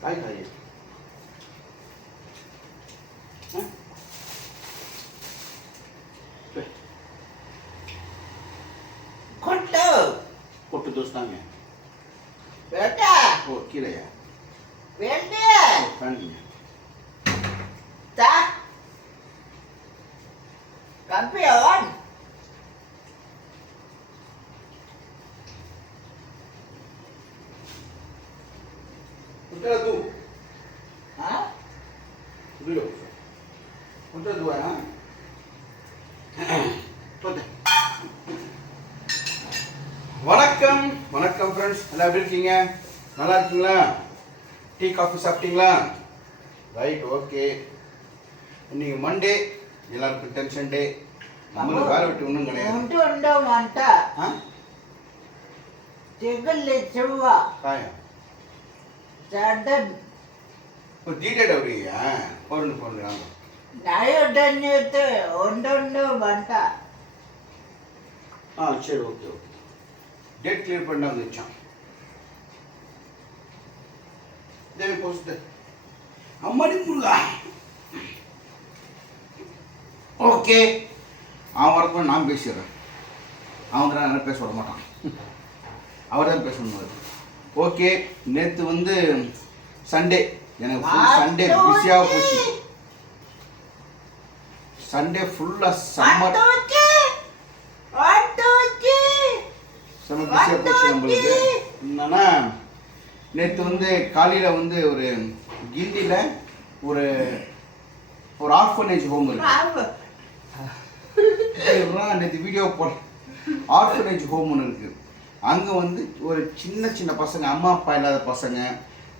还可以 कुठला तू हा तुझी कुठं तू आहे வணக்கம். வணக்கம் ஃப்ரெண்ட்ஸ் நல்லா எப்படி இருக்கீங்க? நல்லா இருக்குங்களா? டீ காஃபி சாப்பிட்டீங்களா? ரைட் ஓகே இன்னைக்கு மண்டே எல்லாருக்கும் டென்ஷன் டே நம்மளுக்கு வேலை விட்டு ஒன்றும் கிடையாது. செவ்வா. காயம். ಜಡನ್ ಡೀಟೇಡ್ ಅವರಿಗೆ ಫೋನ್ ಫೋನ್ ಡಯೋಡನ್ ಇತ್ತು ಒಂದೊಂದು ಬಂತ ஆ சரி ஓகே ஓகே. டேட் கிளியர் பண்ணாங்க வச்சான் தேவி போஸ்ட் ஓகே. அவன் வரப்போ நான் பேசிடுறேன். அவன் பேச விட மாட்டான். அவர் தான் பேசணும் ஓகே நேற்று வந்து சண்டே எனக்கு சண்டே பிஸியாக போச்சு. சண்டே ஃபுல்லாக சம்மர் செம்ம பிஸியாக போச்சு நம்மளுக்கு. என்னன்னா நேற்று வந்து காலையில் வந்து ஒரு கிண்டியில் ஒரு ஒரு ஆர்ஃபனேஜ் ஹோம் இருக்கு. நேற்று வீடியோ போட ஆர்ஃபனேஜ் ஹோம் ஒன்று இருக்குது அங்கே வந்து ஒரு சின்ன சின்ன பசங்க அம்மா அப்பா இல்லாத பசங்க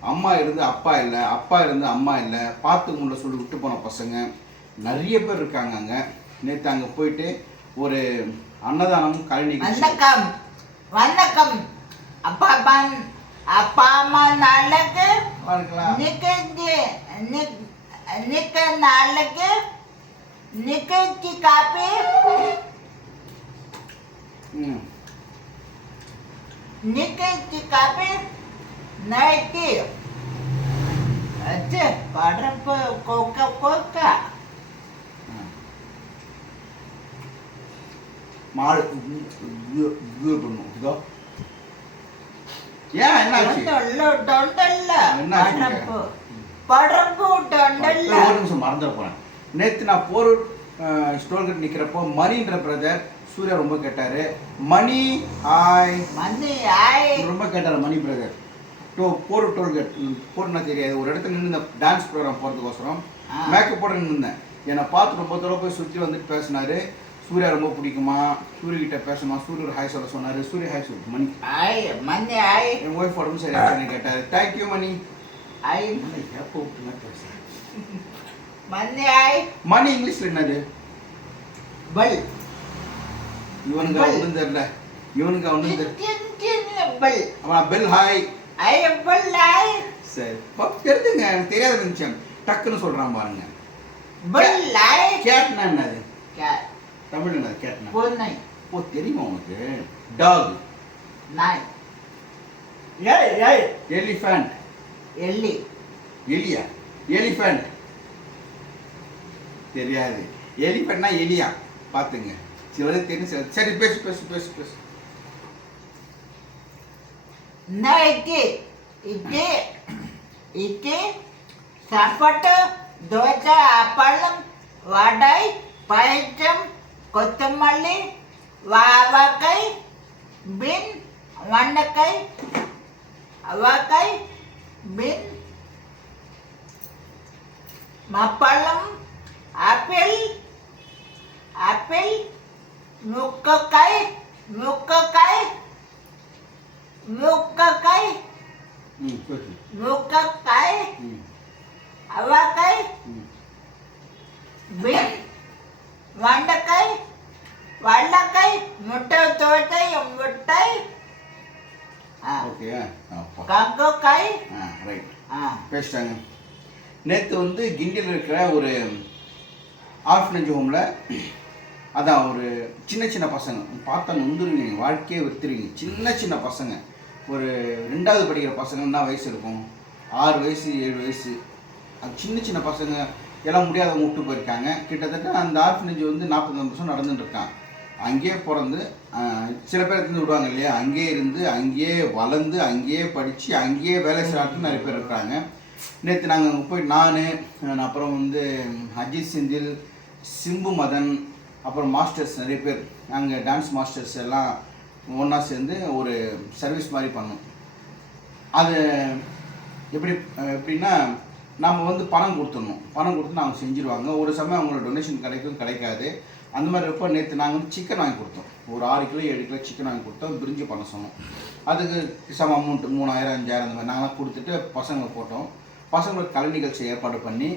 அம்மா இருந்து அப்பா இல்லை அப்பா இருந்து அம்மா இல்லை பார்த்து முள்ள சொல்லி விட்டு போன பசங்க நிறைய பேர் இருக்காங்க அங்கே. நேற்று அங்கே போயிட்டு ஒரு அன்னதானம் கலை நிகழ்ச்சி. வணக்கம் வணக்கம். அப்பா பன் அப்பா அம்மா நாளைக்கு பார்க்கலாம் நிக்கஞ்சி நிக்க நாளைக்கு நிக்கஞ்சி காப்பி. ம். காப்பி நைட்டி. அது படப்பு கொக்க கொக்க. மாடு பண்ணும் இதோ ஏன் என்னாச்சு? டொல்ல டொண்டல்ல என்னாச்சுங்க? படப்பு படப்பு டொண்டல்ல ஒரு நிமிஷம் மறந்துட போறேன். நேற்று நான் போரூர் ஸ்டோர் கிட்ட நிற்கிறப்போ மணின்ற பிரதர் சூர்யா ரொம்ப கேட்டாரு. மணி ஹாய் மந்தி ஆய். ரொம்ப கேட்டாரு மணி பிரதர் டோ போரூர் டோல்கேட் போறேன்னா தெரியாது. ஒரு இடத்துல நின்று டான்ஸ் ப்ரோக்ராம் போகிறதுக்கோசரம். மேக்கப் போட நின்றேன் என்னை பார்த்து ரொம்ப தூரம் போய் சுற்றி வந்துட்டு பேசினாரு. சூர்யா ரொம்ப பிடிக்குமா? சூரிய கிட்ட பேசணுமா? சூரிய ஒரு ஹாய் சொல்ல சொன்னாரு. சூரிய ஹாய் சொல்லு மணி. ஆய் மந்தி ஆய். என் ஒய்ஃப் உடம்பு சரியாச்சுன்னு கேட்டாரு. Thank you Mani. ஆய். எப்போ விட்டுனா பேசுறேன் மந்தி ஆய். மணி இங்கிலீஷ்ல என்னது? பல். இவனுக்கு. ஒன்றும் தெரியல. இவனுக்கு ஒன்றும் தெரியல பல் அவன் பெல் ஹாய். சரி. தெரிஞ்சுங்க எனக்கு தெரியாத நிமிஷம். டக்குன்னு சொல்றான் பாருங்க. கேட்னா என்னது? கே தமிழ் என்னது? கேட்னா. பூனை ஓ தெரியுமா உனக்கு? டாக். நாய். ஏய் ஏய். எலிஃபண்ட். எல்லி எலியா? எலிஃபண்ட். தெரியாது. எலிஃபண்ட்னா எலியா? பார்த்துங்க. சிவரே தெரியும் சரி, சரி பேசு பேசு பேசு பேசு நைட்டி இது இது சாப்பாட்டு தோசை அப்பளம் வடை பாயசம் கொத்தமல்லி வாவக்காய் பின் வண்டக்காய் அவக்காய் பின் மப்பழம் ஆப்பிள் ஆப்பிள் முக்கக்காய் முக்கக்காய் முக்கக்காய் ம் பேசு முக்கக்காய் ம். அவக்காய் ம். பீன் வண்டக்காய் வள்ளக்காய் முட்டை தோட்டை முட்டை. கங்கக்காய் ஆ ரைட் ஆ பேசிட்டாங்க. நேற்று வந்து கிண்டியில் இருக்கிற ஒரு ஆர்ஃபனேஜ் ஹோமில் அதான் ஒரு சின்ன சின்ன பசங்க. பார்த்தா நொந்துருவீங்க வாழ்க்கையே விற்றுருவீங்க சின்ன சின்ன பசங்க. ஒரு ரெண்டாவது படிக்கிற பசங்க என்ன வயசு இருக்கும். ஆறு வயசு ஏழு வயசு. அது சின்ன சின்ன பசங்க எல்லாம் முடியாதவங்க விட்டு போயிருக்காங்க. கிட்டத்தட்ட அந்த ஆர்ஃபனேஜ் வந்து நாற்பத்தஞ்சு வருஷம் நடந்துட்டு இருக்கான். அங்கேயே பிறந்து சில பேர் இருந்து விடுவாங்க இல்லையா? அங்கேயே இருந்து அங்கேயே வளர்ந்து அங்கேயே படித்து அங்கேயே வேலை செய்யறாட்டு நிறைய பேர் இருக்கிறாங்க நேற்று நாங்கள் அங்கே போய் நான் அப்புறம் வந்து அஜித் செந்தில் சிம்பு மதன் அப்புறம் மாஸ்டர்ஸ் நிறைய பேர் நாங்கள் டான்ஸ் மாஸ்டர்ஸ் எல்லாம் ஒன்றா சேர்ந்து ஒரு சர்வீஸ் மாதிரி பண்ணோம். அது எப்படி எப்படின்னா நம்ம வந்து பணம் கொடுத்துடணும். பணம் கொடுத்து நாங்கள் செஞ்சுருவாங்க. ஒரு சமயம் அவங்களோட டொனேஷன் கிடைக்கும் கிடைக்காது. அந்த மாதிரி இருப்போ நேற்று நாங்கள் வந்து சிக்கன் வாங்கி கொடுத்தோம். ஒரு ஆறு கிலோ ஏழு கிலோ சிக்கன் வாங்கி கொடுத்தோம். பிரிஞ்சு பண்ண சொன்னோம். அதுக்கு சம அமௌண்ட்டு மூணாயிரம் அஞ்சாயிரம் அந்த மாதிரி நாங்களாம் கொடுத்துட்டு பசங்களை போட்டோம். பசங்களுக்கு கலை நிகழ்ச்சி ஏற்பாடு பண்ணி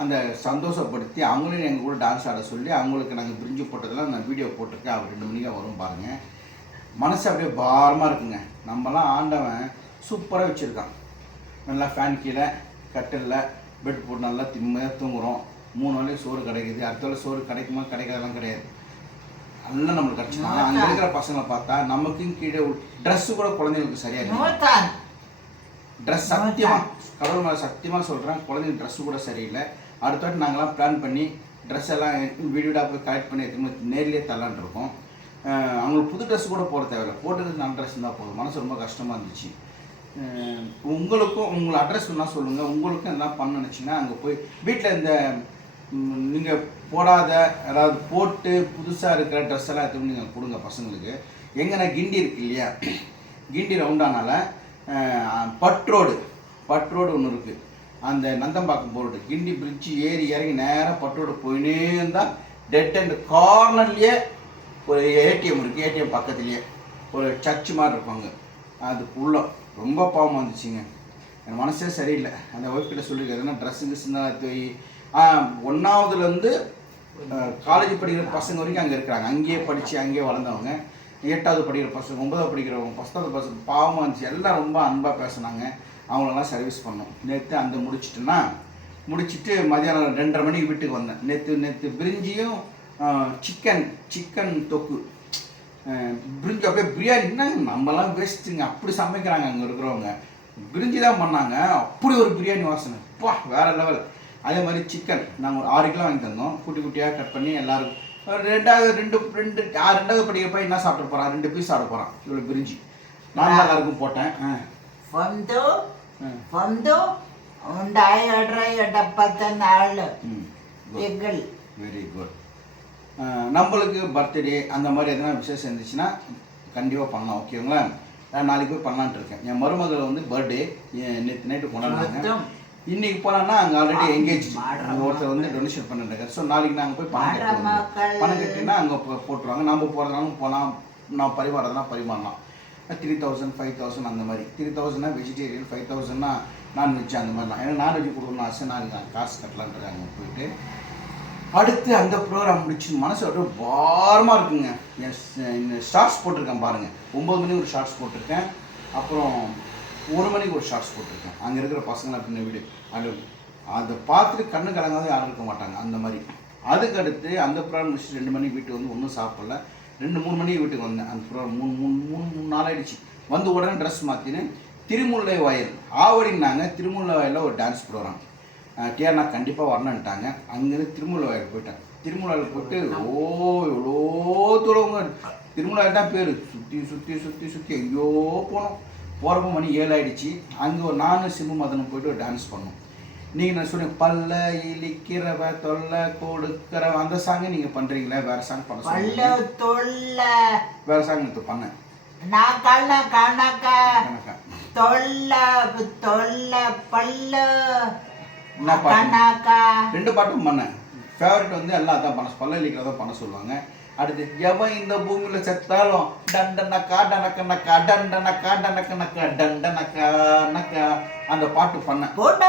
அந்த சந்தோஷப்படுத்தி அவங்களையும் எங்கள் கூட டான்ஸ் ஆட சொல்லி அவங்களுக்கு நாங்கள் பிரிஞ்சு போட்டதெல்லாம் நான் வீடியோ போட்டிருக்கேன். அவர் ரெண்டு மணிக்கு வரும் பாருங்கள் மனசு அப்படியே பாரமாக இருக்குங்க. நம்மலாம் ஆண்டவன் சூப்பராக வச்சுருக்கான். நல்லா ஃபேன் கீழே கட்டிலில் பெட் போட்டு நல்லா திம்மையாக தூங்குறோம். மூணு வேளையும் சோறு கிடைக்குது. அடுத்த வேளை சோறு கிடைக்குமா கிடைக்காதெல்லாம் கிடையாது. நல்லா நம்மளுக்கு கிடச்சிட்டாங்க அங்கே இருக்கிற பசங்களை பார்த்தா நமக்கும் கீழே ட்ரெஸ்ஸு கூட குழந்தைங்களுக்கு சரியாக இல்லை நூத்தான் ட்ரெஸ் சத்தியமாக கடவுள் மேலே சத்தியமாக சொல்கிறேன் குழந்தைங்க ட்ரெஸ்ஸு கூட சரியில்லை. அடுத்த வாட்டி நாங்களாம் பிளான் பண்ணி ட்ரெஸ் எல்லாம் வீடியோடாக போய் கலெக்ட் பண்ணி எடுத்து நேர்லேயே தரலான்னு இருக்கோம். அவங்களுக்கு புது ட்ரெஸ் கூட போட தேவையில்லை. போட்டது நல்ல ட்ரெஸ் இருந்தால் போதும். மனசு ரொம்ப கஷ்டமாக இருந்துச்சு. உங்களுக்கும் உங்களை அட்ரஸ் வேணால் சொல்லுங்கள் உங்களுக்கும் எல்லாம் பண்ண நினச்சிங்கன்னா அங்கே போய் வீட்டில் இந்த நீங்கள் போடாத அதாவது போட்டு புதுசாக இருக்கிற ட்ரெஸ் எல்லாம் எடுத்து நீங்கள் கொடுங்க பசங்களுக்கு. எங்கன்னா கிண்டி இருக்கு இல்லையா? கிண்டி ரவுண்டானால பட் ரோடு பட் ரோடு ஒன்று இருக்குது அந்த நந்தம்பாக்கம் போர்டு. கிண்டி பிரிட்ஜு ஏறி இறங்கி நேராக பட்டோடு போயினே இருந்தால் டெட் அண்ட் கார்னர்லேயே ஒரு ஏடிஎம் இருக்குது ஏடிஎம் பக்கத்துலேயே. ஒரு சர்ச் மாதிரி இருப்பாங்க அதுக்குள்ள ரொம்ப பாவமாக இருந்துச்சுங்க. என் மனசே சரியில்லை. அந்த ஒய்ஃப் கிட்ட சொல்லியிருக்கேன் எதனா ட்ரெஸ்ஸுங்க சின்ன போய்? ஒன்றாவதுலேருந்து காலேஜ் படிக்கிற பசங்க வரைக்கும் அங்கே இருக்கிறாங்க. அங்கேயே படித்து அங்கேயே வளர்ந்தவங்க. எட்டாவது படிக்கிற பசங்க ஒன்பதாவது படிக்கிறவங்க பத்தாவது பசங்க பாவமாக இருந்துச்சு. எல்லாம் ரொம்ப அன்பாக பேசினாங்க. அவங்களெல்லாம் சர்வீஸ் பண்ணோம். நேற்று அந்த முடிச்சிட்டேன்னா முடிச்சுட்டு மதியானம் ரெண்டரை மணிக்கு வீட்டுக்கு வந்தேன். நேற்று நேற்று பிரிஞ்சியும் சிக்கன் சிக்கன் தொக்கு. பிரிஞ்சு அப்படியே பிரியாணி என்ன நம்மலாம் வேஸ்ட்டுங்க அப்படி சமைக்கிறாங்க அங்கே இருக்கிறவங்க. பிரிஞ்சு தான் பண்ணாங்க. அப்படி ஒரு பிரியாணி வாசனை. அப்பா வேற லெவல் அதே மாதிரி சிக்கன் நாங்கள் ஒரு ஆறு கிலோ வாங்கி தந்தோம். குட்டி குட்டியாக கட் பண்ணி எல்லாருக்கும் ரெண்டாவது ரெண்டு ரெண்டு ஆ, ரெண்டாவது படிக்கிறப்ப என்ன சாப்பிட போகிறான் ரெண்டு பீஸ் சாப்பிட போகிறான் இவ்வளோ பிரிஞ்சு. நான் எல்லாருக்கும் போட்டேன். ஆ. ಒಂದು ഉണ്ടായ എടപ്പത്തെ നാള് എഗ്ഗൾ வெரி குட் நம்மளுக்கு பர்த்டே அந்த மாதிரி எதனா விசேஷம் இருந்துச்சுன்னா கண்டிப்பாக பண்ணலாம் ஓகேங்களா நான் நாளைக்கு போய் பண்ணலான்ட்டு இருக்கேன் என் மருமகள் வந்து பர்த்டே நேற்று நைட்டு கொண்டாடுறாங்க இன்னைக்கு போனோம்னா அங்கே ஆல்ரெடி எங்கேஜ் ஒருத்தர் வந்து டொனேஷன் பண்ணிருக்காரு ஸோ நாளைக்கு நாங்கள் போய் பணம் கட்டணும் பணம் கட்டினா அங்கே போட்டுருவாங்க நம்ம போகிறதுனாலும் போகலாம் நான் பரிமாறதுனா பரிமாறலாம் த்ரீ தௌசண்ட் ஃபைவ் தௌசண்ட் அந்த மாதிரி. த்ரீ தௌசண்ட்னா வெஜிடேரியன் ஃபைவ் தௌசண்ட்னா நான்வெஜ் அந்த மாதிரிலாம். ஏன்னா நான்வெஜ் கொடுக்கணும் ஆசை நான் நான் காசு கட்டலான்றாங்க போயிட்டு. அடுத்து அந்த ப்ரோக்ராம் முடிச்சு மனசு அப்படியே பாரமாக இருக்குங்க. என் ஷார்ட்ஸ் போட்டிருக்கேன் பாருங்கள் ஒம்பது மணிக்கு ஒரு ஷார்ட்ஸ் போட்டிருக்கேன். அப்புறம் ஒரு மணிக்கு ஒரு ஷார்ட்ஸ் போட்டிருக்கேன். அங்கே இருக்கிற பசங்களை பின்ன வீடு. அது அதை பார்த்துட்டு கண்ணு கலங்காத யாரும் இருக்க மாட்டாங்க. அந்த மாதிரி. அதுக்கடுத்து அந்த ப்ரோக்ராம் முடிச்சுட்டு ரெண்டு மணிக்கு வீட்டுக்கு வந்து ஒன்றும் சாப்பிடல. ரெண்டு மூணு மணிக்கு வீட்டுக்கு வந்தேன். அந்த ஃப்ரோ மூணு மூணு மூணு மூணு நாள் ஆயிடுச்சு வந்து உடனே ட்ரெஸ் மாற்றின்னு திருமுல்லை வாயில் ஆவடினாங்க திருமுல்லை வாயிலில் ஒரு டான்ஸ் ப்ரோக்ராம் டிஆர் நான் கண்டிப்பாக வரணுன்ட்டாங்க அங்கேருந்து திருமுல்லை வயல் போயிட்டேன் திருமூல போயிட்டு ஓ எவ்வளோ தூரவங்க திருமுல்லை தான் பேர். சுற்றி சுற்றி சுற்றி சுற்றி எங்கேயோ போனோம். போகிறப்ப மணி ஏழு ஆயிடுச்சு அங்கே ஒரு நானும் சிம்பு மதனும் போயிட்டு ஒரு டான்ஸ் பண்ணோம். நீங்கள் நான் சொன்னீங்க பல்ல இழிக்கிறவ தொல்லை கொடுக்கிறவ அந்த சாங்கை நீங்கள் பண்ணுறீங்களே வேற சாங் பண்ண பல்ல தொல்லை. வேற சாங் எடுத்து பண்ண நான் கல்ல கணக்கா. தொல்லை தொல்லை பல்ல. கணக்கா. ரெண்டு பாட்டும் பண்ண ஃபேவரட் வந்து எல்லாம் அதான் பண்ண பல்ல இழிக்கிறதா பண்ண சொல்லுவாங்க. அடுத்து எவன் இந்த பூமியில் செத்தாலும் டண்டனக்கா டனக்கனக்கா டண்டனக்கா டனக்கனக்கா டண்டனக்கா நக்கா. அந்த பாட்டு பண்ணேன் ಪುಟ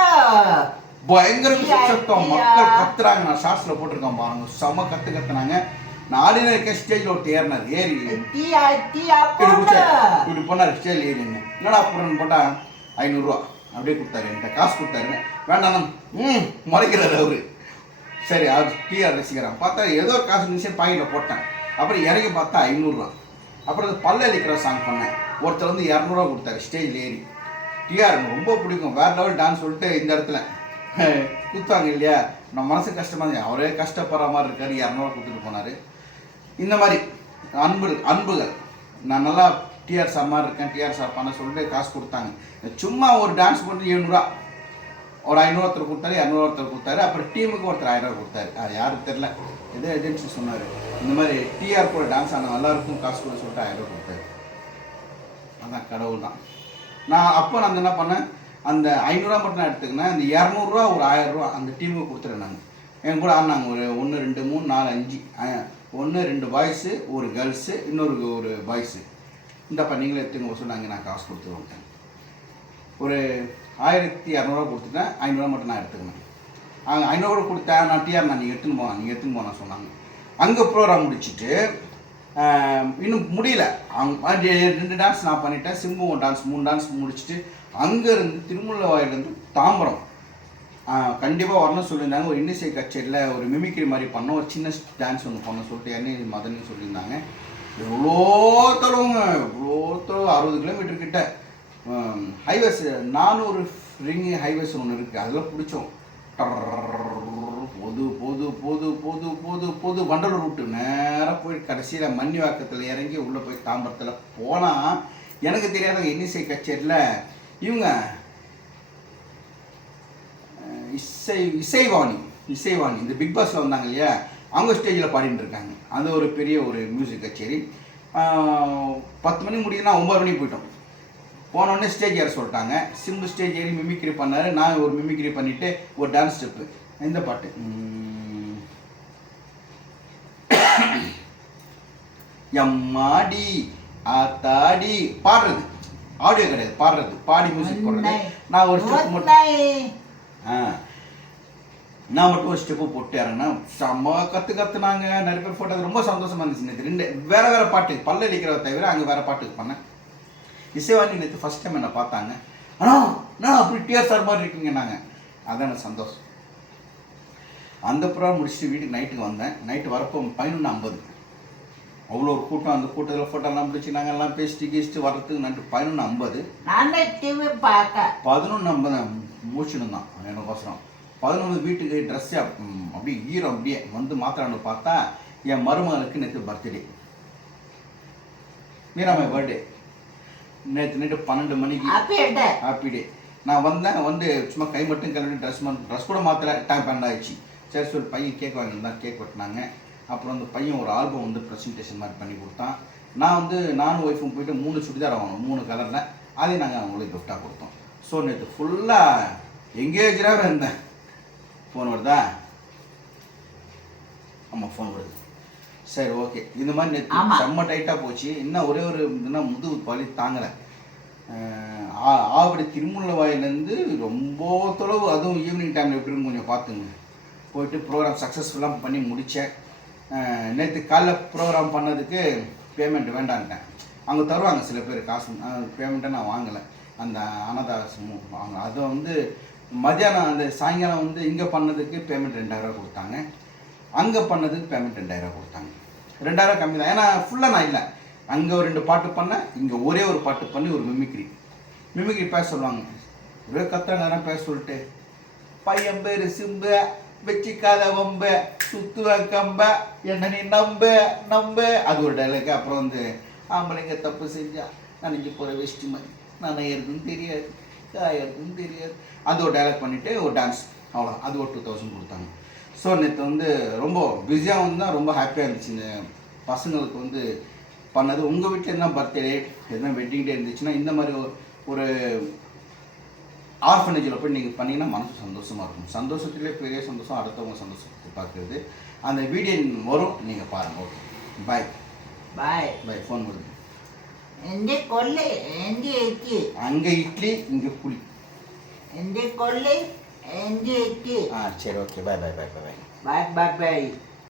பயங்கர சத்தம். மக்கள் கத்துறாங்க. நான் ஷார்ட்ஸ்ல போட்டிருக்கேன் பாருங்க. செம கத்து கத்துனாங்க. நாளின இருக்க ஸ்டேஜ்ல ஒரு ஏறினார். ஏறி. இப்படி போனார். ஸ்டேஜ் ஏறிங்க என்னடா போடுறேன்னு போட்டா ஐநூறுரூவா அப்படியே கொடுத்தாரு. என்கிட்ட காசு கொடுத்தாரு. வேண்டாம் ம் முறைக்கிறாரு அவரு. சரி அவர் டிஆர் ரசிக்கிறான் பார்த்தா ஏதோ காசு நிமிஷம் பாக்கெட்டில் போட்டேன். அப்புறம் இறங்கி பார்த்தா ஐநூறுரூவா அப்புறம் அது பல்ல அளிக்கிற சாங் பண்ணேன். ஒருத்தர் வந்து இரநூறுவா கொடுத்தாரு. ஸ்டேஜில் ஏறி. டிஆர் எனக்கு ரொம்ப பிடிக்கும். வேற லெவல் டான்ஸ் சொல்லிட்டு இந்த இடத்துல. கொடுத்தாங்க இல்லையா? நம்ம மனசு கஷ்டமா இருந்துச்சு அவரே கஷ்டப்படுற மாதிரி இருக்காரு. இரநூறுவா கொடுத்துட்டு போனார். இந்த மாதிரி அன்பு அன்புகள். நான் நல்லா டிஆர் சார் மாதிரி இருக்கேன். டிஆர் சார் பண்ண சொல்லிட்டு காசு கொடுத்தாங்க. சும்மா ஒரு டான்ஸ் போட்டு எழுநூறுவா. ஒரு ஐநூறு ஒருத்தர் கொடுத்தாரு இரநூறு ஒருத்தர் கொடுத்தாரு. அப்புறம் டீமுக்கு ஒருத்தர் ஆயிரம் ரூபா கொடுத்தாரு. அது யாருக்கு தெரில ஏதோ ஏஜென்சி சொன்னார். இந்த மாதிரி டிஆர் கூட டான்ஸ் ஆன நல்லா இருக்கும். காசு கொடுத்து சொல்லிட்டு ஆயிரம் கொடுத்தாரு. அதான் கடவுள் தான் நான் அப்போ நான் என்ன பண்ணேன்? அந்த ஐநூறுரூவா மட்டும் நான் எடுத்துக்கினேன். அந்த இரநூறுவா ஒரு ஆயிரரூவா அந்த டீமுக்கு கொடுத்துறேன் நாங்கள் என் கூட ஆனாங்க ஒரு ஒன்று ரெண்டு மூணு நாலு அஞ்சு. ஒன்று ரெண்டு பாய்ஸு ஒரு கேர்ள்ஸு இன்னொரு ஒரு பாய்ஸு இந்தப்பா நீங்களே எடுத்துங்க சொன்னாங்க நான் காசு கொடுத்து வந்துட்டேன். ஒரு ஆயிரத்தி இரநூறுவா கொடுத்துட்டேன். ஐநூறுரூவா மட்டும் நான் எடுத்துக்கினேன். அங்கே ஐநூறுரூவா கொடுத்தேன் நான் டிஆர் நான் நீங்கள் எடுத்துன்னு போனேன் நீங்கள் எடுத்துன்னு போனா சொன்னாங்க. அங்கே ப்ரோக்ராம் முடிச்சுட்டு இன்னும் முடியல. அங்கே ரெண்டு டான்ஸ் நான் பண்ணிட்டேன். சிம்புவம் டான்ஸ் மூணு டான்ஸ் முடிச்சுட்டு அங்கேருந்து திருமுல்லவாயிலேருந்து தாம்பரம். கண்டிப்பாக வரணும்னு சொல்லியிருந்தாங்க. ஒரு இன்னிசை கச்சேரியில் ஒரு மிமிக்ரி மாதிரி பண்ணோம். ஒரு சின்ன டான்ஸ் ஒன்று பண்ண சொல்லிட்டு என்ன மதன்னு சொல்லியிருந்தாங்க. எவ்வளோ தொலைவுங்க? எவ்வளோ தொலைவு? அறுபது கிலோமீட்டர் கிட்ட. ஹைவேஸ் நானூறு ரிங் ஹைவேஸ் ஒன்று இருக்குது அதில் பிடிச்சோம். பொது பொது பொது பொது பொது பொது வண்டலூர் ரூட்டு நேராக போய் கடைசியில் மன்னிவாக்கத்தில் இறங்கி உள்ளே போய் தாம்பரத்தில் போனால் எனக்கு தெரியாத இன்னிசை கச்சேரியில் இவங்க இசை இசைவாணி இசைவாணி இந்த பிக் பாஸில் வந்தாங்க இல்லையா அவங்க ஸ்டேஜில் பாடிட்டு இருக்காங்க அது ஒரு பெரிய ஒரு மியூசிக் கச்சேரி பத்து மணி முடியுதுன்னா ஒம்பது மணிக்கு போயிட்டோம் போனோடனே ஸ்டேஜ் ஏற சொல்லிட்டாங்க. சிம்பு ஸ்டேஜ் ஏறி மிமிக்ரி பண்ணாரு. நான் ஒரு மிமிக்ரி பண்ணிட்டு ஒரு டான்ஸ் ஸ்டெப்பு இந்த பாட்டு. எம்மாடி ஆத்தாடி. பாடுறது. ஆடியோ கிடையாது. பாடுறது. பாடி மியூசிக் போடுறது. நான் ஒரு ஸ்டெப் மட்டும். ஆ. நான் மட்டும் ஒரு ஸ்டெப்பு போட்டு இறங்கினா செம்ம கற்று கற்றுனாங்க நிறைய பேர் போட்டது ரொம்ப சந்தோஷமா இருந்துச்சு. ரெண்டு வேற வேற பாட்டு. பல்ல அடிக்கிறத தவிர அங்கே வேற பாட்டுக்கு பண்ணேன். இசைவாணி நேற்று ஃபஸ்ட் டைம் என்னை பார்த்தாங்க. அண்ணா நான் அப்படி டிஆர் சார் மாதிரி இருக்கீங்க நாங்கள் அதான் எனக்கு சந்தோஷம். அந்த ப்ரோக்ராம் முடிச்சுட்டு வீட்டுக்கு நைட்டுக்கு வந்தேன். நைட்டு வரப்போ பதினொன்று ஐம்பது. அவ்வளோ ஒரு கூட்டம். அந்த கூட்டத்தில் ஃபோட்டோலாம் பிடிச்சி நாங்கள் எல்லாம் பேசிட்டு கீசிட்டு வர்றதுக்கு நைட்டு பதினொன்று ஐம்பது. பதினொன்று ஐம்பது மூச்சுன்னு தான் எனக்கோசரம். பதினொன்று வீட்டுக்கு ட்ரெஸ் அப்படியே ஈரம் அப்படியே வந்து மாத்திரான்னு பார்த்தா என் மருமகளுக்கு நேற்று பர்த்டே மீராமை பர்த்டே நேற்று நைட்டு பன்னெண்டு மணிக்கு. ஹாப்பி டே நான் வந்தேன் வந்து சும்மா கை மட்டும் கழுவி ட்ரெஸ் ட்ரெஸ் கூட மாத்திர டைம் பேண்ட் ஆயிடுச்சு. சரி சொல்லி பையன் கேக் வாங்கியிருந்தான் கேக் வெட்டினாங்க. அப்புறம் அந்த பையன் ஒரு ஆல்பம் வந்து ப்ரெசன்டேஷன் மாதிரி பண்ணி கொடுத்தான். நான் வந்து நானும் ஒய்ஃபும் போயிட்டு மூணு சுடிதார் வாங்கணும் மூணு கலரில் அதையும் நாங்கள் அவங்களுக்கு கிஃப்டாக கொடுத்தோம். ஸோ நேற்று ஃபுல்லாக எங்கேஜராகவே இருந்தேன். ஃபோன் வருதா? ஆமாம் ஃபோன் வருது. சரி ஓகே இந்த மாதிரி நேற்று. செம்ம டைட்டாக போச்சு. இன்னும் ஒரே ஒரு இதுனா முதுகு வலி தாங்கலை. ஆவடி திருமுல்ல வாயிலேருந்து ரொம்ப தொலைவு அதுவும் ஈவினிங் டைமில் எப்படின்னு கொஞ்சம் பார்த்துங்க. போயிட்டு ப்ரோக்ராம் சக்ஸஸ்ஃபுல்லாக பண்ணி முடித்தேன் நேற்று காலைல ப்ரோக்ராம் பண்ணதுக்கு பேமெண்ட் வேண்டான்ட்டேன். அவங்க தருவாங்க சில பேர் காசு. பேமெண்ட்டை நான் வாங்கலை. அந்த அனாதாசமும் வாங்க. அதை வந்து மத்தியானம் அந்த சாயங்காலம் வந்து இங்கே பண்ணதுக்கு பேமெண்ட் ரெண்டாயிரம் கொடுத்தாங்க. அங்கே பண்ணதுக்கு பேமெண்ட் ரெண்டாயிரம் கொடுத்தாங்க. ரெண்டாயிரம் கம்மி தான். ஏன்னா ஃபுல்லாக நான் இல்லை. அங்கே ஒரு ரெண்டு பாட்டு பண்ணேன் இங்கே ஒரே ஒரு பாட்டு பண்ணி ஒரு மிமிக்ரி மிமிக்ரி பேச சொல்லுவாங்க. ஒரே கத்துறாங்க பேச சொல்லிட்டு பையன் பேர் சிம்பு வச்சிக்காத வம்ப சுத்துவ கம்ப என்ன நீ நம்ப நம்ப. அது ஒரு டைலாக் அப்புறம் வந்து ஆம்பளைங்க தப்பு செஞ்சா நனைஞ்சு போகிற வெஸ்ட் மாதிரி. நனையிறதுன்னு தெரியாது காயறதுன்னு தெரியாது. அது ஒரு டைலாக் பண்ணிவிட்டு ஒரு டான்ஸ் அவ்வளோ அது ஒரு டூ தௌசண்ட் கொடுத்தாங்க. ஸோ நேற்று வந்து ரொம்ப பிஸியாக வந்து தான் ரொம்ப ஹாப்பியாக இருந்துச்சு இந்த பசங்களுக்கு வந்து பண்ணது உங்கள் வீட்டில் என்ன பர்த்டே எதுனா வெட்டிங் டே இருந்துச்சுன்னா இந்த மாதிரி ஒரு- ஒரு ஆர்ஃபனேஜில் போய் நீங்கள் பண்ணீங்கன்னா மனசு சந்தோஷமாக இருக்கும் சந்தோஷத்திலே பெரிய சந்தோஷம் அடுத்தவங்க சந்தோஷத்தை பார்க்குறது அந்த வீடியோ வரும் நீங்கள் பாருங்கள் ஓகே பாய் பாய் பாய் ஃபோன் வருது എന്റെ കൊല്ല് എന്റെ എത്തി அங்கே இட்லி இங்கே புளி എന്റെ കൊല്ല് என்ஜிக்கு ஆ சரி ஓகே பாய் பாய் பாய் பாய் பாய் பாய் பாய்